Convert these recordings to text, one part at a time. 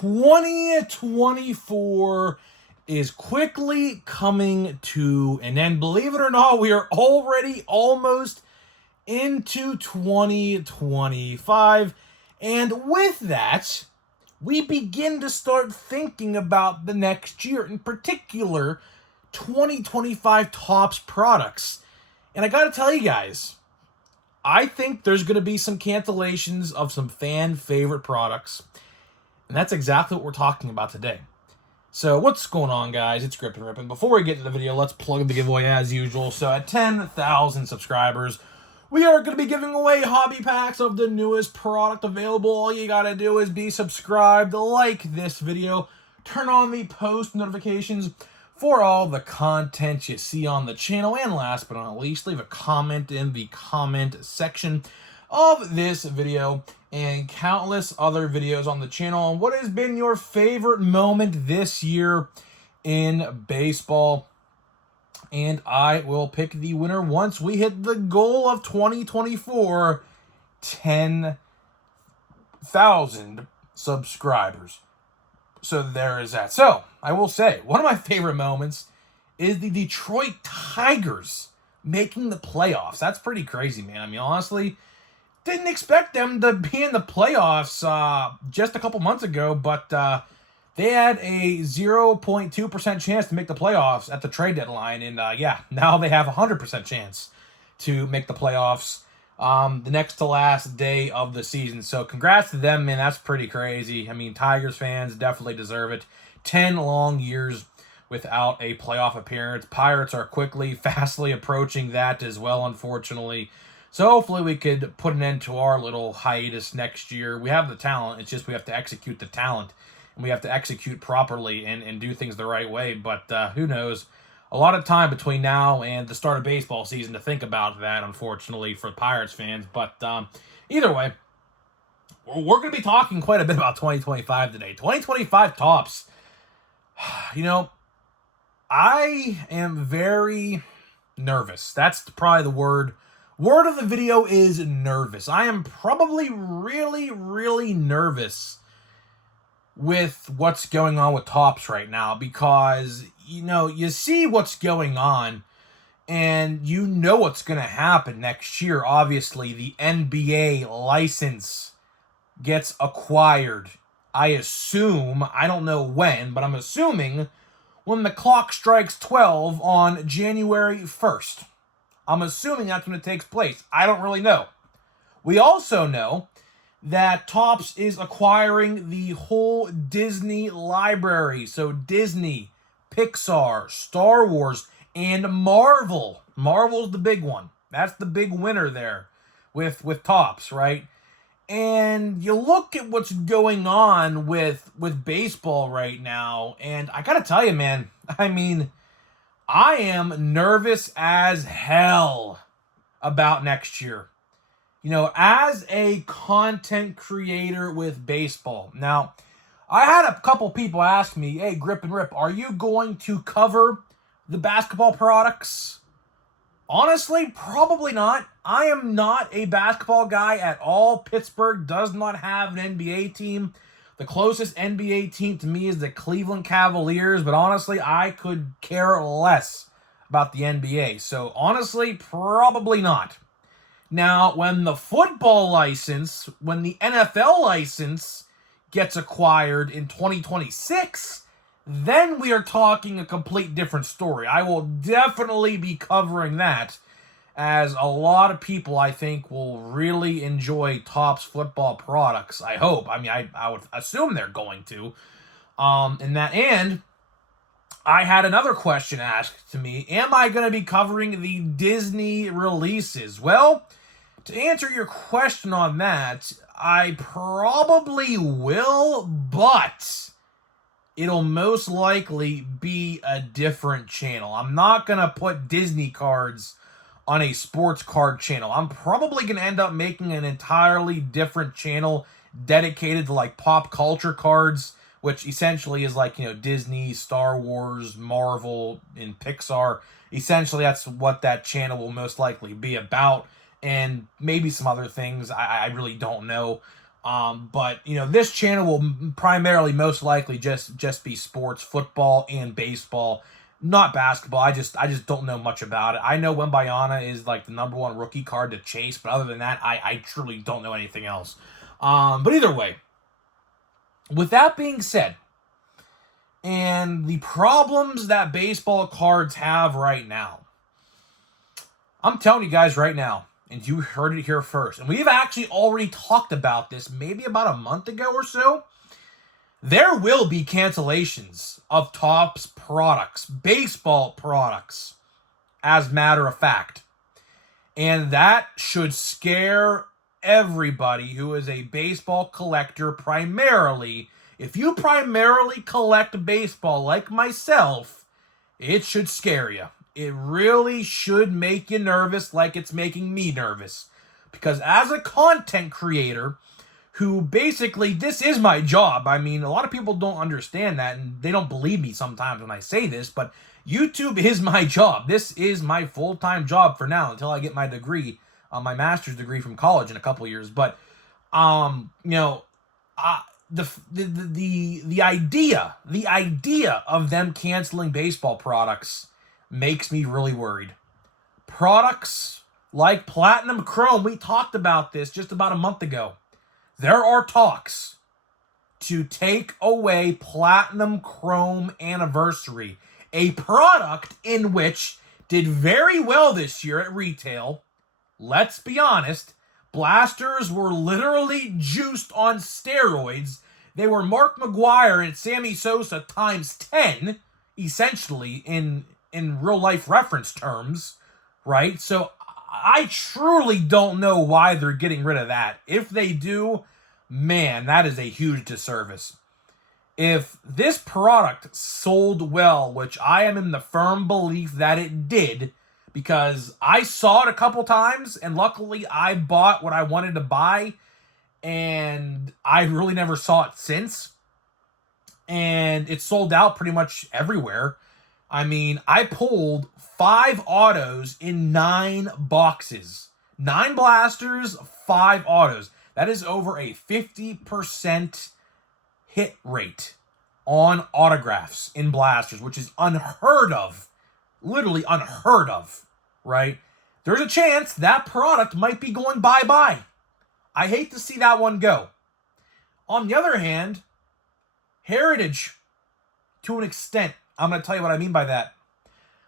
2024 is quickly coming to an end. Believe it or not, we are already almost into 2025. And with that, we begin to start thinking about the next year, in particular, 2025 Topps products. And I gotta tell you guys, I think there's going to be some cancellations of some fan favorite products. And that's exactly what we're talking about today. So what's going on, guys? It's Grip and Rip. And before we get to the video, let's plug the giveaway as usual. So at 10,000 subscribers, we are going to be giving away hobby packs of the newest product available. All you got to do is be subscribed, like this video, turn on the post notifications for all the content you see on the channel, and last but not least, leave a comment in the comment section of this video and countless other videos on the channel on what has been your favorite moment this year in baseball. And I will pick the winner once we hit the goal of 2024, 10,000 subscribers. So there is that. So I will say, one of my favorite moments is the Detroit Tigers making the playoffs. That's pretty crazy, man. I mean, honestly, didn't expect them to be in the playoffs just a couple months ago, but they had a 0.2% chance to make the playoffs at the trade deadline. And yeah, now they have a 100% chance to make the playoffs the next to last day of the season. So congrats to them, man. That's pretty crazy. I mean, Tigers fans definitely deserve it. 10 long years without a playoff appearance. Pirates are fastly approaching that as well, unfortunately. So hopefully we could put an end to our little hiatus next year. We have the talent. It's just we have to execute the talent. And we have to execute properly and do things the right way. But who knows? A lot of time between now and the start of baseball season to think about that, unfortunately, for Pirates fans. But either way, we're going to be talking quite a bit about 2025 today. 2025 Topps. You know, I am very nervous. That's probably the word. Word of the video is nervous. I am probably really, really nervous with what's going on with Topps right now because, you know, you see what's going on and you know what's going to happen next year. Obviously, the NBA license gets acquired. I assume, I don't know when, but I'm assuming when the clock strikes 12 on January 1st. I'm assuming that's when it takes place. I don't really know. We also know that Topps is acquiring the whole Disney library. So Disney, Pixar, Star Wars, and Marvel. Marvel's the big one. That's the big winner there with Topps, right? And you look at what's going on with baseball right now, and I gotta tell you, man, I mean, I am nervous as hell about next year. You know, as a content creator with baseball. Now, I had a couple people ask me, hey, Grip and Rip, are you going to cover the basketball products? Honestly, probably not. I am not a basketball guy at all. Pittsburgh does not have an NBA team. The closest NBA team to me is the Cleveland Cavaliers, but honestly, I could care less about the NBA. So honestly, probably not. Now, when the football license, when the NFL license gets acquired in 2026, then we are talking a complete different story. I will definitely be covering that, as a lot of people, I think, will really enjoy Topps football products. I hope. I mean, I would assume they're going to. And I had another question asked to me. Am I going to be covering the Disney releases? Well, to answer your question on that, I probably will, but it'll most likely be a different channel. I'm not going to put Disney cards on a sports card channel. I'm probably going to end up making an entirely different channel dedicated to like pop culture cards, which essentially is like, you know, Disney, Star Wars, Marvel, and Pixar. Essentially, that's what that channel will most likely be about, and maybe some other things. I really don't know. But this channel will primarily, most likely, just be sports, football and baseball, not basketball. I just don't know much about it. I know Wembayana is like the number one rookie card to chase, but other than that, I truly don't know anything else. But either way, with that being said, and the problems that baseball cards have right now, I'm telling you guys right now, and you heard it here first, and we've actually already talked about this maybe about a month ago or so, there will be cancellations of Topps products, baseball products, as a matter of fact. And that should scare everybody who is a baseball collector primarily. If you primarily collect baseball like myself, it should scare you. It really should make you nervous like it's making me nervous. Because as a content creator, who basically, this is my job. I mean, a lot of people don't understand that, and they don't believe me sometimes when I say this, but YouTube is my job. This is my full-time job for now until I get my degree, my master's degree from college in a couple years. But, the idea of them canceling baseball products makes me really worried. Products like Platinum Chrome, we talked about this just about a month ago. There are talks to take away Platinum Chrome Anniversary, a product in which did very well this year at retail. Let's be honest, blasters were literally juiced on steroids. They were Mark McGwire and Sammy Sosa times 10, essentially, in real-life reference terms, right? So I truly don't know why they're getting rid of that. If they do, man, that is a huge disservice. If this product sold well, which I am in the firm belief that it did, because I saw it a couple times, and luckily I bought what I wanted to buy, and I really never saw it since. And it sold out pretty much everywhere. I mean, I pulled 5 autos in 9 boxes. 9 blasters, 5 autos. That is over a 50% hit rate on autographs in blasters, which is unheard of. Literally unheard of, right? There's a chance that product might be going bye-bye. I hate to see that one go. On the other hand, Heritage, to an extent, I'm going to tell you what I mean by that.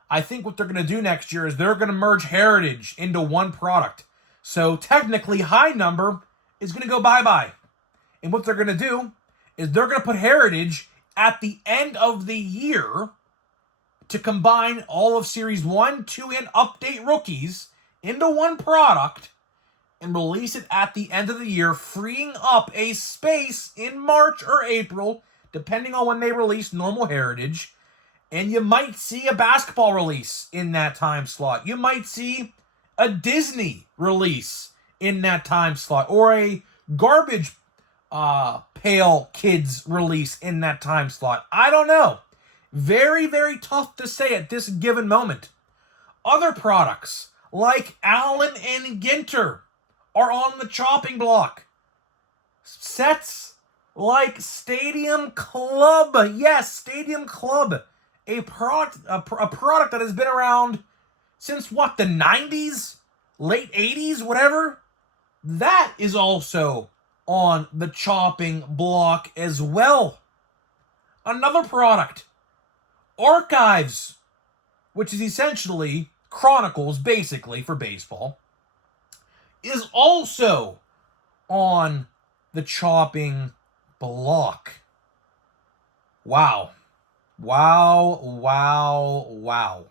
I think what they're going to do next year is they're going to merge Heritage into one product. So technically, High Number is going to go bye-bye. And what they're going to do is they're going to put Heritage at the end of the year to combine all of Series 1, 2, and Update rookies into one product and release it at the end of the year, freeing up a space in March or April, depending on when they release normal Heritage. And you might see a basketball release in that time slot. You might see a Disney release in that time slot, or a Garbage Pail Kids release in that time slot. I don't know. Very, very tough to say at this given moment. Other products, like Allen and Ginter, are on the chopping block. Sets like Stadium Club. Yes, Stadium Club. A product that has been around since, what, the 90s? Late 80s, whatever? That is also on the chopping block as well. Another product, Archives, which is essentially Chronicles, basically, for baseball, is also on the chopping block. Wow. Wow, wow, wow.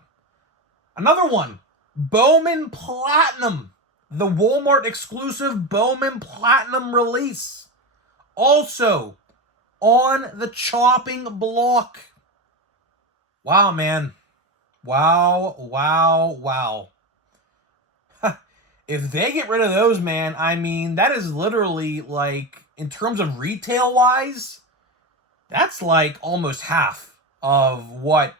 Another one, Bowman Platinum, the Walmart exclusive Bowman Platinum release, also on the chopping block. Wow, man. Wow, wow, wow. If they get rid of those, man, I mean, that is literally, like, in terms of retail-wise, that's like almost half of what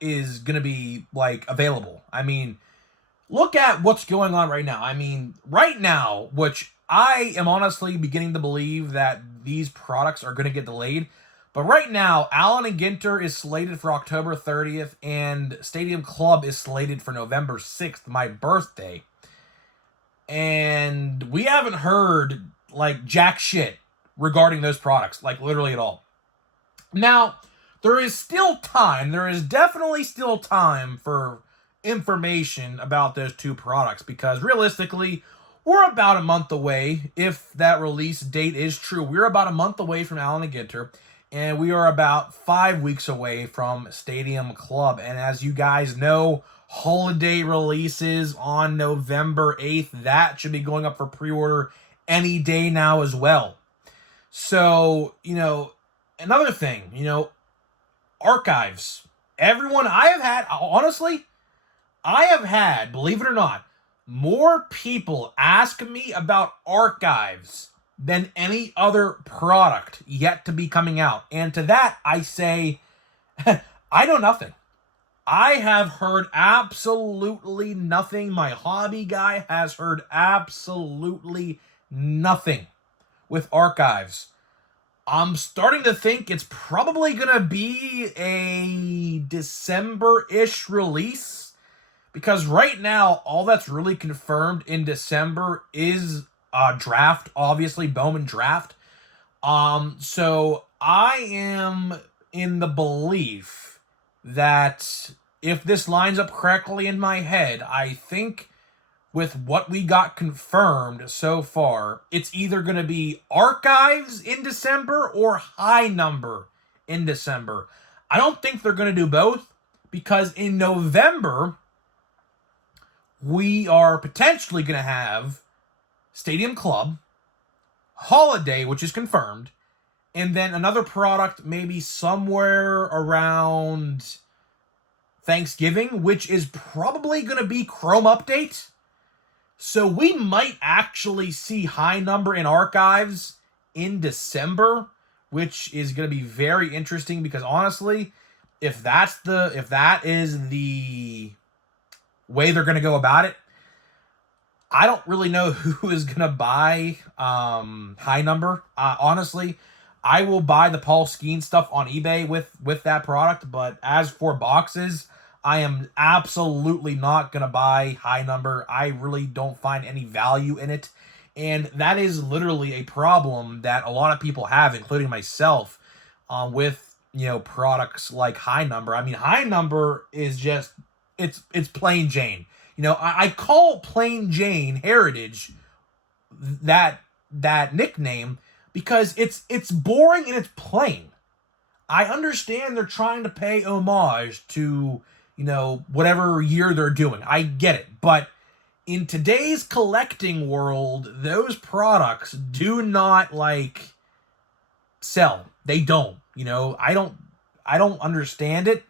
is going to be, like, available. I mean, look at what's going on right now. I mean, right now, which I am honestly beginning to believe that these products are going to get delayed. But right now, Allen and Ginter is slated for October 30th, and Stadium Club is slated for November 6th, my birthday. And we haven't heard, like, jack shit regarding those products, like, literally at all. Now, there is still time. There is definitely still time for information about those two products, because realistically, we're about a month away. If that release date is true, we're about a month away from Allen and Ginter, and we are about 5 weeks away from Stadium Club. And as you guys know, holiday releases on November 8th, that should be going up for pre-order any day now as well. So, another thing, archives. Everyone, I have had, believe it or not, more people ask me about archives than any other product yet to be coming out. And to that, I say, I know nothing. I have heard absolutely nothing. My hobby guy has heard absolutely nothing with archives. I'm starting to think it's probably going to be a December-ish release, because right now, all that's really confirmed in December is draft, obviously, Bowman draft. So I am in the belief that if this lines up correctly in my head, I think with what we got confirmed so far, it's either going to be archives in December or high number in December. I don't think they're going to do both, because in November, we are potentially going to have Stadium Club, Holiday, which is confirmed, and then another product maybe somewhere around Thanksgiving, which is probably going to be Chrome Update. So we might actually see high number in archives in December, which is going to be very interesting, because honestly, if that is the way they're going to go about it, I don't really know who is going to buy high number. Honestly, I will buy the Paul Skeen stuff on eBay with that product, but as for boxes, I am absolutely not going to buy high number. I really don't find any value in it. And that is literally a problem that a lot of people have, including myself, with, products like high number. I mean, high number is just, it's plain Jane. I call plain Jane Heritage that nickname because it's boring and it's plain. I understand they're trying to pay homage to, whatever year they're doing. I get it. But in today's collecting world, those products do not, sell. They don't. I don't understand it.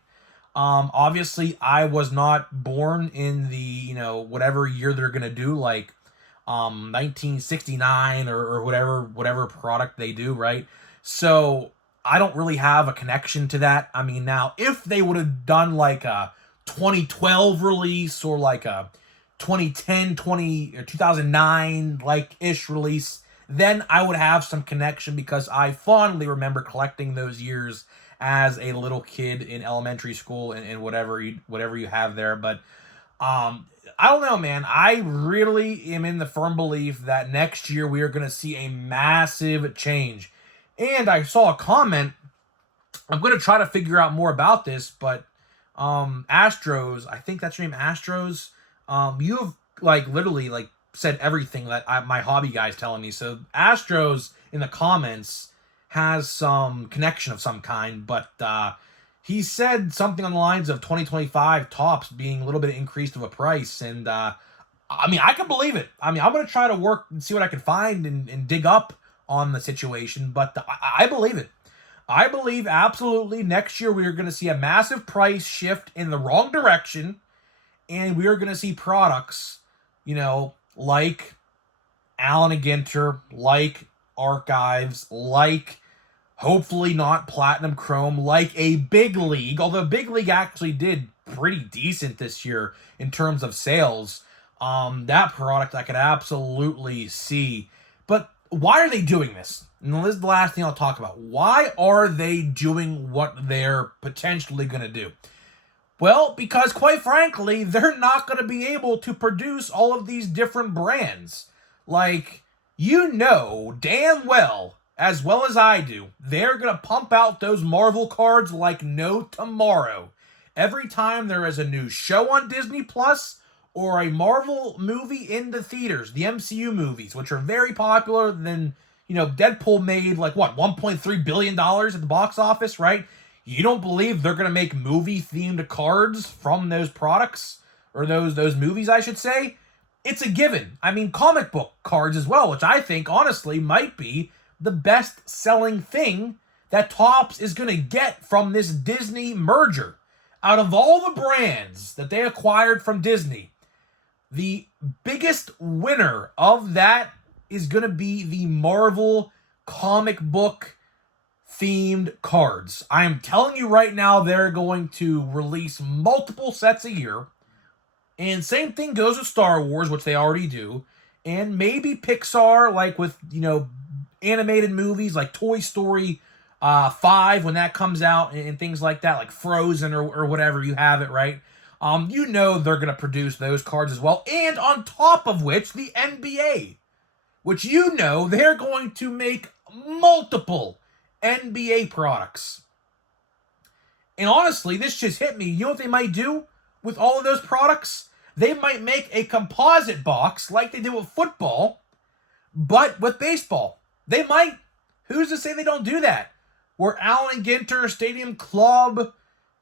Obviously, I was not born in the, whatever year they're going to do, 1969 or whatever product they do, right? So I don't really have a connection to that. I mean, now, if they would have done a 2012 release or a 2010, 2009 ish release, then I would have some connection, because I fondly remember collecting those years as a little kid in elementary school and whatever you have there. But I don't know, man. I really am in the firm belief that next year we are going to see a massive change. And I saw a comment. I'm going to try to figure out more about this, but Astros, I think that's your name, Astros. You have literally said everything that my hobby guy is telling me. So Astros in the comments has some connection of some kind, but he said something on the lines of 2025 tops being a little bit increased of a price. And I can believe it. I'm going to try to work and see what I can find and dig up on the situation, but I believe it. I believe absolutely next year we are going to see a massive price shift in the wrong direction, and we are going to see products, like Allen and Ginter, like Archives, hopefully not Platinum Chrome, like a Big League, although Big League actually did pretty decent this year in terms of sales. That product I could absolutely see But why are they doing this? And this is the last thing I'll talk about. Why are they doing what they're potentially going to do? Well, because quite frankly, they're not going to be able to produce all of these different brands. Like, you know damn well as I do, they're going to pump out those Marvel cards like no tomorrow. Every time there is a new show on Disney Plus or a Marvel movie in the theaters, the MCU movies, which are very popular, then, Deadpool made like, what, $1.3 billion at the box office, right? You don't believe they're going to make movie-themed cards from those products? Or those movies, I should say? It's a given. I mean, comic book cards as well, which I think, honestly, might be the best-selling thing that Topps is going to get from this Disney merger. Out of all the brands that they acquired from Disney, the biggest winner of that is going to be the Marvel comic book themed cards. I am telling you right now, they're going to release multiple sets a year. And same thing goes with Star Wars, which they already do. And maybe Pixar, like with, animated movies like Toy Story 5 when that comes out and things like that, like Frozen or whatever, you have it, right? They're going to produce those cards as well. And on top of which, the NBA, which they're going to make multiple NBA products. And honestly, this just hit me. You know what they might do with all of those products? They might make a composite box like they did with football, but with baseball. They might. Who's to say they don't do that? Where Allen Ginter, Stadium Club,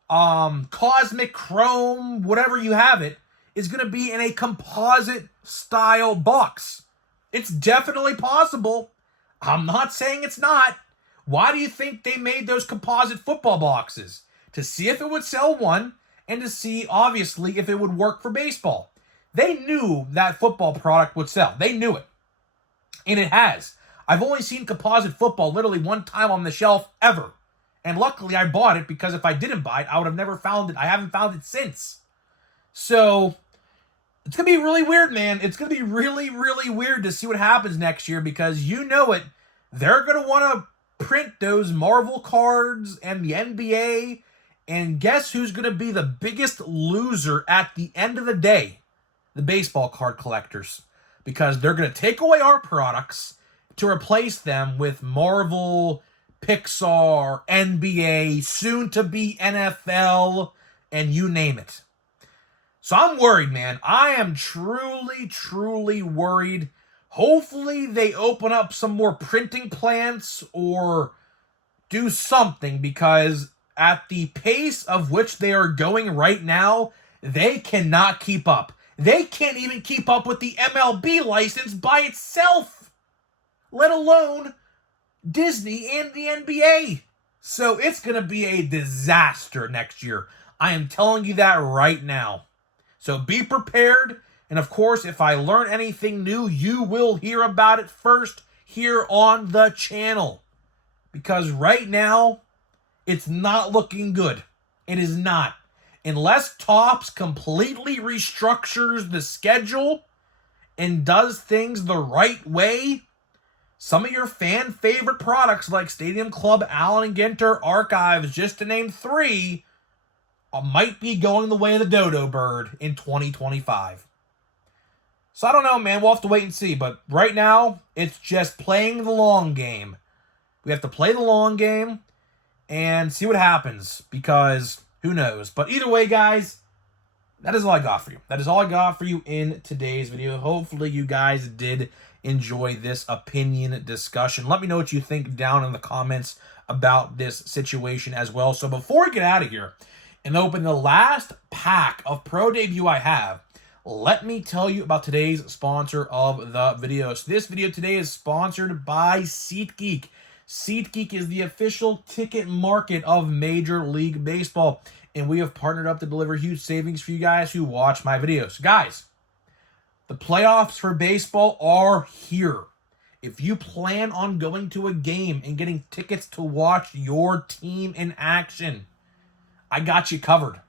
Cosmic Chrome, whatever you have it, is going to be in a composite style box. It's definitely possible. I'm not saying it's not. Why do you think they made those composite football boxes? To see if it would sell one, and to see, obviously, if it would work for baseball. They knew that football product would sell. They knew it. And it has. I've only seen composite football literally one time on the shelf ever. And luckily I bought it, because if I didn't buy it, I would have never found it. I haven't found it since. So, it's going to be really weird, man. It's going to be really, really weird to see what happens next year, because they're going to want to print those Marvel cards and the NBA, and guess who's going to be the biggest loser at the end of the day? The baseball card collectors. Because they're going to take away our products to replace them with Marvel, Pixar, NBA, soon to be NFL, and you name it. So I'm worried, man. I am truly, truly worried. Hopefully they open up some more printing plants or do something, because at the pace of which they are going right now, they cannot keep up. They can't even keep up with the MLB license by itself, let alone Disney and the NBA. So it's going to be a disaster next year. I am telling you that right now. So be prepared. And of course, if I learn anything new, you will hear about it first here on the channel. Because right now, it's not looking good. It is not. Unless Topps completely restructures the schedule and does things the right way, some of your fan favorite products like Stadium Club, Allen & Ginter, Archives, just to name 3, might be going the way of the dodo bird in 2025. So I don't know, man. We'll have to wait and see. But right now, it's just playing the long game. We have to play the long game and see what happens, because who knows. But either way, guys, that is all I got for you. That is all I got for you in today's video. Hopefully you guys did enjoy this opinion discussion. Let me know what you think down in the comments about this situation as well. So before we get out of here and open the last pack of Pro Debut I have, let me tell you about today's sponsor of the video. So this video today is sponsored by SeatGeek. SeatGeek is the official ticket market of Major League Baseball, and we have partnered up to deliver huge savings for you guys who watch my videos. Guys, the playoffs for baseball are here. If you plan on going to a game and getting tickets to watch your team in action, I got you covered.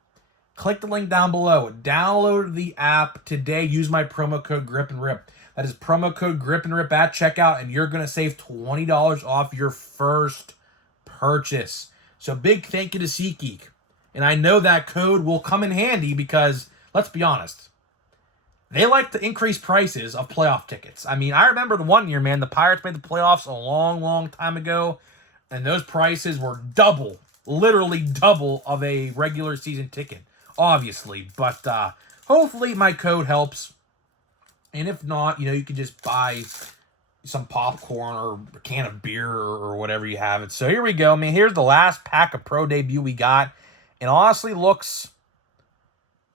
Click the link down below. Download the app today. Use my promo code GRIP and RIP. That is promo code Grip and Rip at checkout, and you're going to save $20 off your first purchase. So big thank you to SeatGeek. And I know that code will come in handy because, let's be honest, they like to increase prices of playoff tickets. I mean, I remember the one year, man, the Pirates made the playoffs a long, long time ago, and those prices were double, literally double of a regular season ticket, obviously. But hopefully my code helps. And if not, you can just buy some popcorn or a can of beer or whatever you have it. So here we go. I mean, here's the last pack of Pro Debut we got. And honestly looks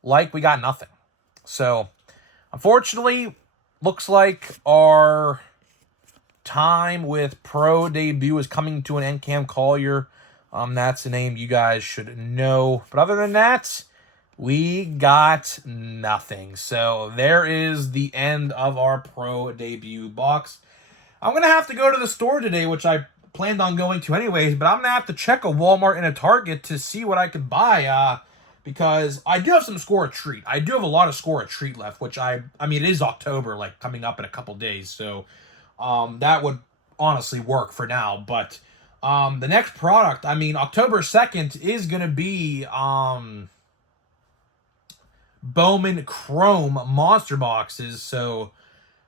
like we got nothing. So, unfortunately, looks like our time with Pro Debut is coming to an end. Cam Collier, that's a name you guys should know. But other than that, we got nothing. So, there is the end of our Pro Debut box. I'm going to have to go to the store today, which I planned on going to anyways, but I'm going to have to check a Walmart and a Target to see what I could buy, because I do have some Score a Treat. I do have a lot of Score a Treat left, which I mean, it is October, like, coming up in a couple days, so that would honestly work for now, but the next product, I mean, October 2nd is going to be Bowman Chrome Monster Boxes, so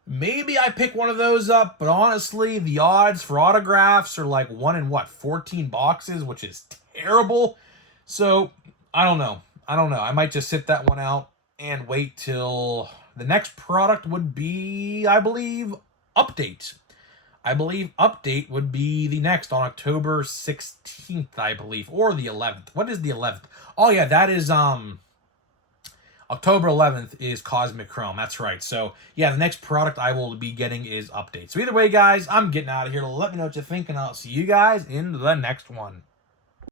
maybe I pick one of those up, but honestly, the odds for autographs are like 1 in 14 boxes, which is terrible. So, I don't know. I might just sit that one out and wait till the next product would be, I believe, Update. I believe Update would be the next on October 16th, I believe, or the 11th. What is the 11th? Oh, yeah, that is, October 11th is Cosmic Chrome. That's right. So, yeah, the next product I will be getting is Update. So, either way, guys, I'm getting out of here. Let me know what you think, and I'll see you guys in the next one.